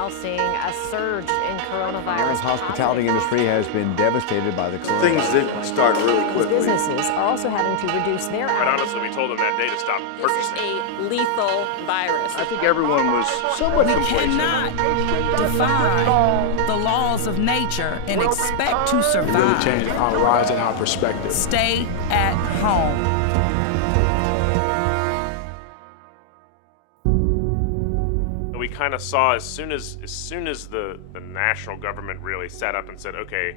now seeing a surge in coronavirus. The hospitality industry has been devastated by the coronavirus. Things did start really quickly. Businesses are also having to reduce their Quite honestly, we told them that day to stop purchasing. This is a lethal virus. I think everyone was somewhat complacent. We cannot defy the laws of nature and expect to survive. It really changed our lives and our perspective. Stay at home. We kind of saw as soon as the national government really sat up and said, okay,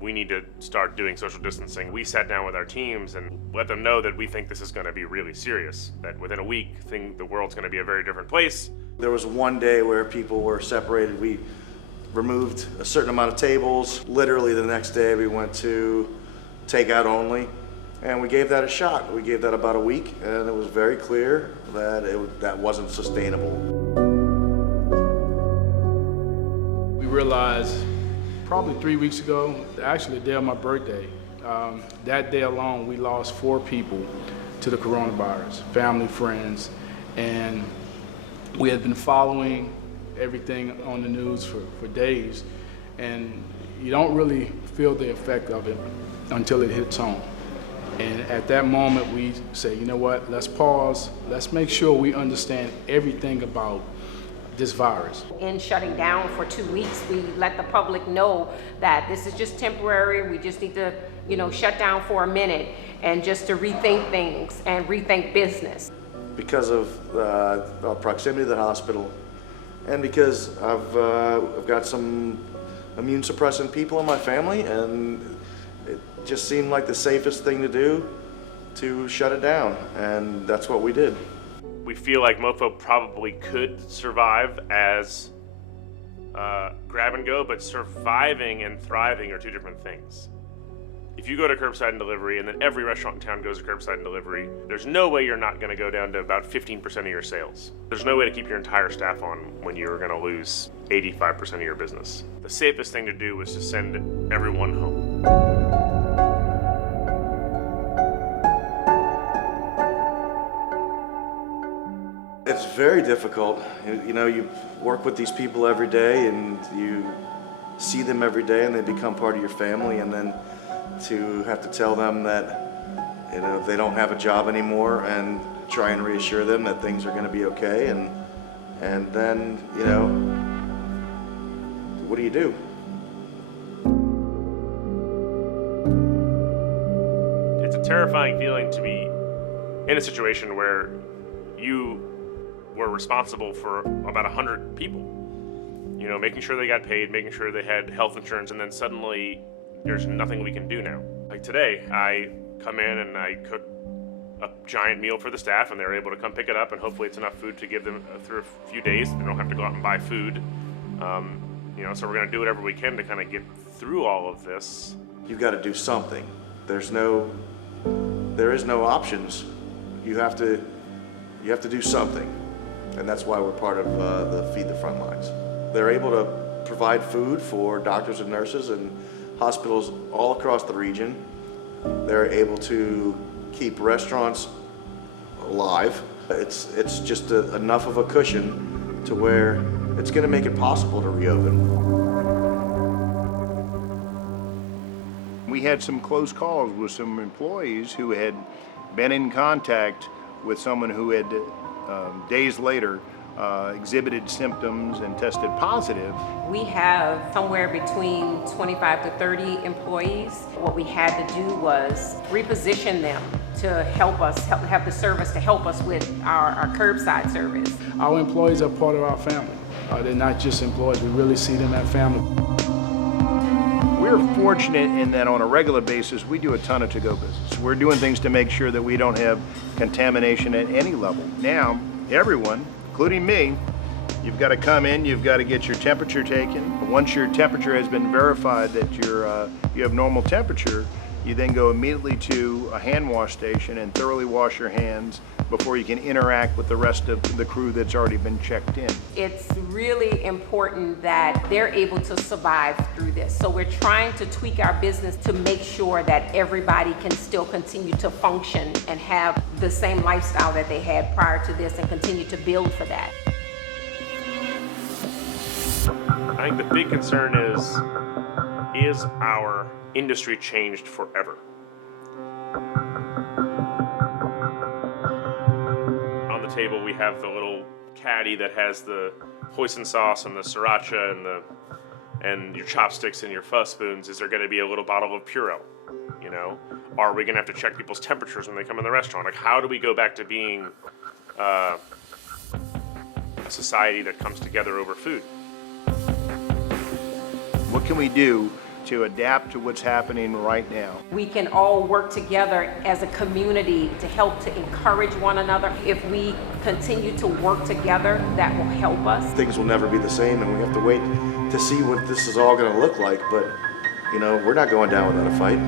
we need to start doing social distancing. We sat down with our teams and let them know that we think this is going to be really serious, that within a week, the world's going to be a very different place. There was one day where people were separated. We removed a certain amount of tables. Literally the next day we went to takeout only, and we gave that a shot. We gave that about a week, and it was very clear that that wasn't sustainable. We realized probably 3 weeks ago, actually the day of my birthday, that day alone we lost 4 people to the coronavirus, family, friends, and we had been following everything on the news for days, and you don't really feel the effect of it until it hits home. And at that moment, we say, you know what, let's pause. Let's make sure we understand everything about this virus. In shutting down for 2 weeks, we let the public know that this is just temporary. We just need to, shut down for a minute and just to rethink things and rethink business. Because of our proximity to the hospital, and because I've got some immune suppressant people in my family, and it just seemed like the safest thing to do to shut it down, and that's what we did. We feel like Mofo probably could survive as grab and go, but surviving and thriving are two different things. If you go to curbside and delivery, and then every restaurant in town goes to curbside and delivery, there's no way you're not going to go down to about 15% of your sales. There's no way to keep your entire staff on when you're going to lose 85% of your business. The safest thing to do was to send everyone home. It's very difficult. You work with these people every day, and you see them every day, and they become part of your family, and then to have to tell them that they don't have a job anymore, and try and reassure them that things are going to be okay, and then what do you do? It's a terrifying feeling to be in a situation where you were responsible for about 100 people, making sure they got paid, making sure they had health insurance, and then suddenly there's nothing we can do now. Like today, I come in and I cook a giant meal for the staff, and they're able to come pick it up, and hopefully it's enough food to give them through a few days. They don't have to go out and buy food. So we're gonna do whatever we can to kind of get through all of this. You've got to do something. There is no options. You have to do something, and that's why we're part of the Feed the Frontlines. They're able to provide food for doctors and nurses and hospitals all across the region. They're able to keep restaurants alive. It's just enough of a cushion to where it's going to make it possible to reopen. We had some close calls with some employees who had been in contact with someone who had days later exhibited symptoms and tested positive. We have somewhere between 25 to 30 employees. What we had to do was reposition them to help us have the service to help us with our curbside service. Our employees are part of our family. They're not just employees, we really see them as family. We're fortunate in that on a regular basis, we do a ton of to-go business. We're doing things to make sure that we don't have contamination at any level. Now, everyone, including me, you've got to come in, you've got to get your temperature taken. Once your temperature has been verified that you have normal temperature, you then go immediately to a hand wash station and thoroughly wash your hands before you can interact with the rest of the crew that's already been checked in. It's really important that they're able to survive through this. So we're trying to tweak our business to make sure that everybody can still continue to function and have the same lifestyle that they had prior to this and continue to build for that. I think the big concern is our industry changed forever? On the table we have the little caddy that has the hoisin sauce and the sriracha and your chopsticks and your pho spoons. Is there going to be a little bottle of Purell? You know, are we going to have to check people's temperatures when they come in the restaurant? Like, how do we go back to being a society that comes together over food? What can we do to adapt to what's happening right now? We can all work together as a community to help to encourage one another. If we continue to work together, that will help us. Things will never be the same, and we have to wait to see what this is all going to look like. But, you know, we're not going down without a fight.